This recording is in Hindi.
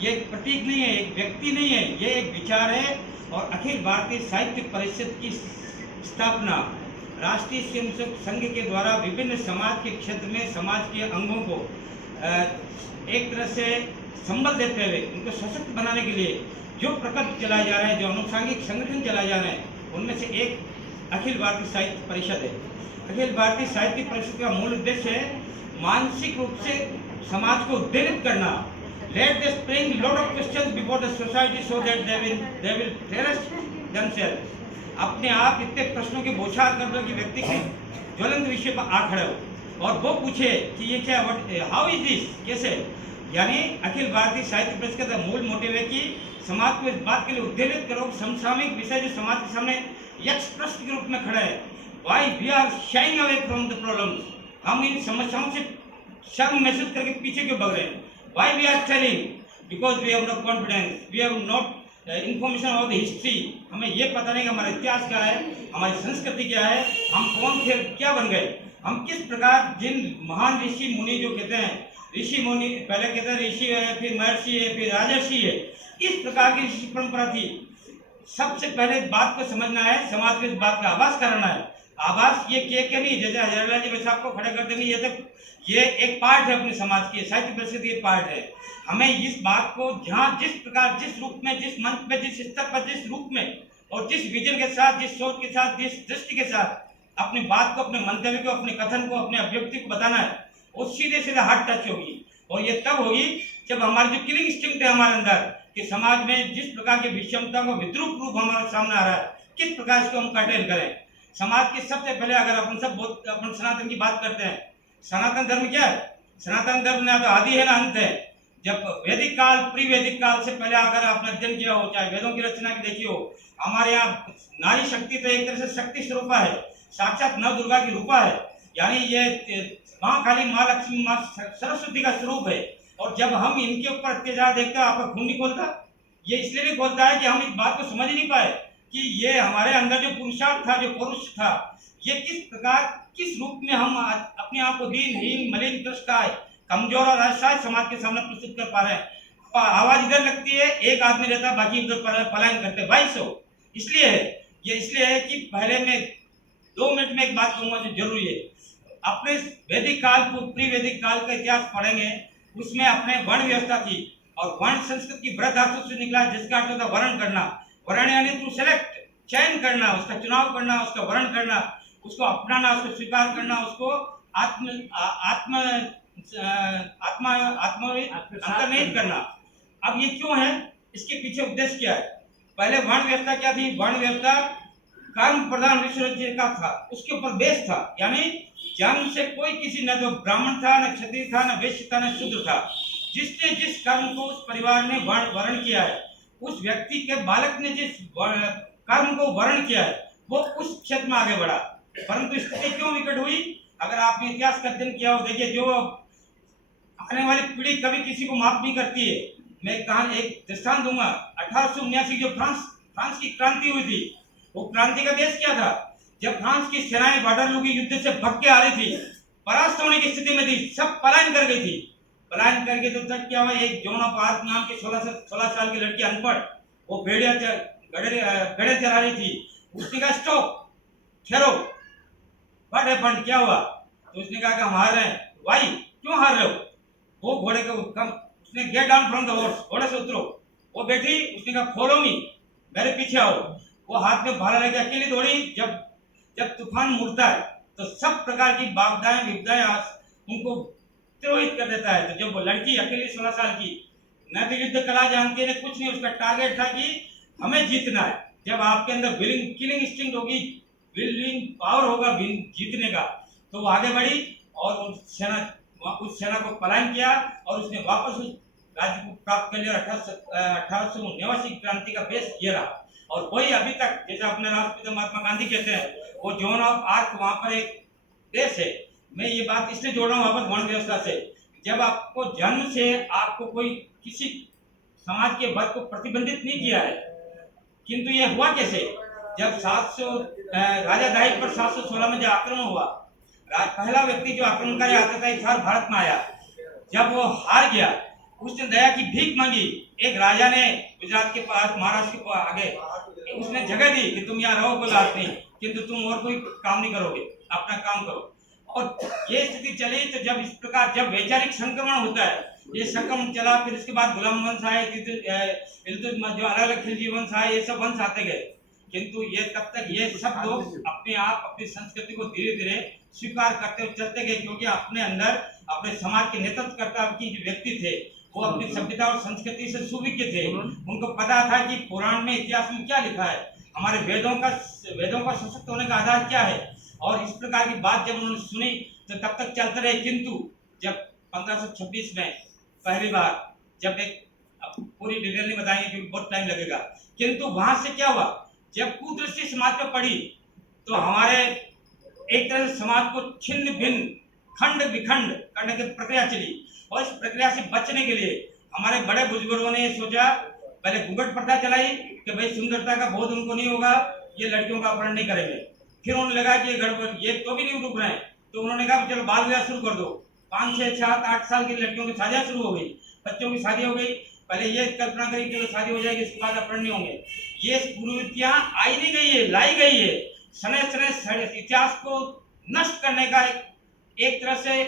ये एक प्रतीक नहीं है, एक व्यक्ति नहीं है, ये एक विचार है। और अखिल भारतीय साहित्य परिषद की स्थापना राष्ट्रीय स्वयंसेवक संघ के द्वारा विभिन्न समाज के क्षेत्र में समाज के अंगों को एक तरह से संबल देते हुए उनको सशक्त बनाने के लिए जो प्रकल्प चलाए जा रहे हैं, जो अनुसांगिक संगठन चलाए जा रहे हैं, उनमें से एक अखिल भारतीय साहित्य परिषद है। अखिल भारतीय साहित्य परिषद का मूल उद्देश्य है मानसिक रूप से समाज को उद्वेलित करना। Let them bring lot of questions before the society so that they will terrace themselves। अपने आप इतने प्रश्नों के बौछार कर दो कि व्यक्ति के ज्वलंत विषय पर आ खड़े हो और वो पूछे कि ये क्या, हाउ इज दिस, कैसे। यानी अखिल भारतीय साहित्य परिषद का मूल मोटिव है कि समाज को इस बात के लिए उद्वेलित करो, समसामयिक विषय जो समाज के सामने यक्ष प्रश्न के रूप में खड़ा है, why we are shying away from the problems, हम इन समस्याओं से शर्म महसूस करके पीछे क्यों भाग रहे हैं। Why we are telling, because we have no confidence, we have not information of the history. हमें ये पता नहीं कि हमारा इतिहास क्या है, हमारी संस्कृति क्या है, हम कौन थे, क्या बन गए, हम किस प्रकार, जिन महान ऋषि मुनि जो कहते हैं ऋषि मुनि, पहले कहते हैं ऋषि है, फिर महर्षि है, फिर राजर्षि है, इस प्रकार की ऋषि परंपरा थी। सबसे पहले बात को समझना है, समाज को इस बात का आभास कराना है। आभास ये के नहीं, जैसे हजारीलाल जी वैसे आपको खड़े कर देंगे, ये तो ये एक पार्ट है अपने समाज की, साहित्य परिषद ये पार्ट है। हमें इस बात को जहाँ जिस प्रकार, जिस रूप में, जिस मंच पे, जिस स्तर पर, जिस रूप में और जिस विजन के साथ, जिस सोच के साथ, जिस दृष्टि के साथ अपनी बात को, अपने मंतव्य को, अपने कथन को, अपने अभिव्यक्ति को बताना है, वो सीधे सीधे हार्ट टच होगी। और ये तब होगी जब हमारी जो किलिंग इंस्टिंक्ट है हमारे अंदर, कि समाज में जिस प्रकार की विषमता को विद्रूप रूप हमारे सामने आ रहा है, किस प्रकार इसको हम कर्टेल करें। समाज के सबसे पहले अगर अपन सनातन की बात करते हैं, सनातन धर्म क्या है, सनातन धर्म ना तो आदि है ना अंत है। जब वैदिक काल, प्री वैदिक काल से पहले अगर आपने अध्ययन किया हो, चाहे वेदों की रचना की देखी हो, हमारे यहाँ नारी शक्ति तो एक तरह से शक्ति स्वरूपा है, साक्षात नव दुर्गा की रूपा है। यानी ये माँ काली, माँ लक्ष्मी, माँ सरस्वती का स्वरूप है। और जब हम इनके ऊपर अत्याचार देखते हैं, आपका खून नहीं खोलता। ये इसलिए नहीं खोलता है कि हम इस बात को समझ ही नहीं पाए कि ये हमारे अंदर जो पुरुषार्थ था, जो पौरुष था, ये किस प्रकार, किस रूप में हम अपने आप को दीनहीन, मलिन, त्रस्त, कमजोर और असहाय समाज के सामने प्रस्तुत कर पा रहे हैं। आवाज इधर लगती है, एक आदमी रहता है, बाकी उधर पलायन करते हैं। 2200 इसलिए है, ये इसलिए है कि पहले मैं 2 मिनट में एक बात कहूंगा जो जरूरी है। अपने वैदिक काल को, प्री वैदिक काल का इतिहास पढ़ेंगे, उसमें अपने वर्ण व्यवस्था थी। और वर्ण संस्कृत की वृद्ध धातु से निकला, जिसका अर्थ होता है वर्ण करना। वर्ण यानी टू सेलेक्ट, चयन करना, उसका चुनाव करना, उसका वर्ण करना, उसको अपनाना, उसको स्वीकार करना, उसको अंतर्निहित करना। अब ये क्यों है, इसके पीछे उद्देश्य क्या है। पहले वर्ण व्यवस्था क्या थी, वर्ण व्यवस्था कर्म प्रधान विश्व राज्य का था, उसके ऊपर बेस था। यानी जन्म से कोई किसी, न तो ब्राह्मण था, न क्षत्रिय था, न वैश्य था, न शूद्र था। जिसने जिस कर्म को उस परिवार ने वर्ण किया है, उस व्यक्ति के बालक ने जिस कर्म को वर्ण किया है, वो उस क्षेत्र में आगे बढ़ा। परंतु स्थिति क्यों विकट हुई, अगर आपने इतिहास का अध्ययन किया हो, देखिए जो आने वाली पीढ़ी कभी किसी को माफ नहीं करती है। मैं एक दृष्टांत दूंगा। 1879 जो फ्रांस की क्रांति हुई थी, वो क्रांति का देश क्या था। जब फ्रांस की सेनाएं वाटरलू के युद्ध से भग के आ रही थी, परास्त होने की स्थिति में थी, सब पलायन कर गई थी। पलायन करके तो तक क्या हुआ, एक जॉन ऑफ आर्क नाम की 16 साल की लड़की अनपढ़, वो गड़े चला रही थी। उसने कहा स्टॉप, ठहरो, व्हाट हैपेंड, क्या हुआ। तो उसने कहा कि हम हार रहे हैं। वाई, क्यों हार रहे हो। वो घोड़े को उसने get down from the horse, घोड़े से उतरो। वो बैठी, उसने कहा फॉलो मी, मेरे पीछे आओ। वो हाथ में भाला लेके अकेली दौड़ी। जब तूफान मुड़ता है तो सब प्रकार की बाधाएं, विपदाएं उनको तिरोहित कर देता है। तो जब वो लड़की अकेली 16 साल की, न तो युद्ध कला जानती है, कुछ नहीं, उसका टारगेट था कि हमें जीतना है। जब आपके अंदर किलिंग इंस्टिंक्ट होगी, विलिंग पावर होगा जीतने का, तो वो आगे बढ़ी और उस सेना को पलायन किया और उसने वापस उस राज्य को प्राप्त कर लिया। 1879 क्रांति का बेस ये रहा। और वही अभी तक, जैसे अपने राष्ट्रपिता महात्मा गांधी कहते हैं, वो जॉन ऑफ आर्क वहां पर एक देश है। मैं ये बात इसलिए जोड़ रहा हूँ वापस वर्ण व्यवस्था से। जब आपको जन्म से आपको कोई किसी समाज के वर्ग को प्रतिबंधित नहीं किया है, किंतु ये हुआ कैसे, जब 700 राजा दाहिक पर 716 में जब आक्रमण हुआ, पहला व्यक्ति जो आक्रमणकारी आता था एक बार भारत में आया। जब वो हार गया उसने दया की भीख मांगी। एक राजा ने गुजरात के पास, महाराष्ट्र के आगे उसने जगह दी कि तुम यहाँ रहो, कोई बात नहीं, किंतु तुम और कोई काम नहीं करोगे, अपना काम करो। और ये स्थिति चली तो जब इस प्रकार जब वैचारिक संक्रमण होता है, ये संक्रमण चला, फिर इसके बाद गुलाम वंश आए, इल्तुतमिश, जो अलग अलग खिलजी वंश आए, ये सब वंश आते गए। किंतु ये तब तक ये सब लोग अपने आप अपनी संस्कृति को धीरे धीरे स्वीकार करते हुए चलते गए, क्योंकि अपने अंदर अपने समाज के नेतृत्वकर्ता की जो व्यक्ति थे वो अपनी सभ्यता और संस्कृति से सुविज्ञ थे। उनको पता था कि पुराण में, इतिहास में क्या लिखा है, हमारे वेदों का सशक्त होने का आधार क्या है। और इस प्रकार की बात जब उन्होंने सुनी तो तब तक चलते रहे। किंतु जब 1526 में पहली बार, जब एक, पूरी डिटेल नहीं बताएंगे क्योंकि बहुत टाइम लगेगा, किंतु वहां से क्या हुआ, जब कुदृष्टि समाज पे पड़ी तो हमारे एक तरह से समाज को छिन्न भिन्न, खंड विखंड करने की प्रक्रिया चली। और इस प्रक्रिया से बचने के लिए हमारे बड़े बुजुर्गों ने सोचा, पहले घूंघट प्रथा चलाई कि भाई सुंदरता का बोध उनको नहीं होगा, ये लड़कियों का अपहरण नहीं करेंगे। फिर उन्हें लगा कि ये गड़बड़, ये तो भी नहीं रुक रहे हैं, तो उन्होंने कहा चलो बाल विवाह शुरू कर दो। 5, 6, 7, 8 साल की लड़कियों की शादियां शुरू हो गई, बच्चों की शादी हो गई। पहले ये कल्पना करी कि शादी हो जाएगी, इसके बाद अपहरण नहीं होंगे। ये प्रवृत्तियां आई नहीं गई है, लाई गई है। सने सने इतिहास को नष्ट करने का एक तरह से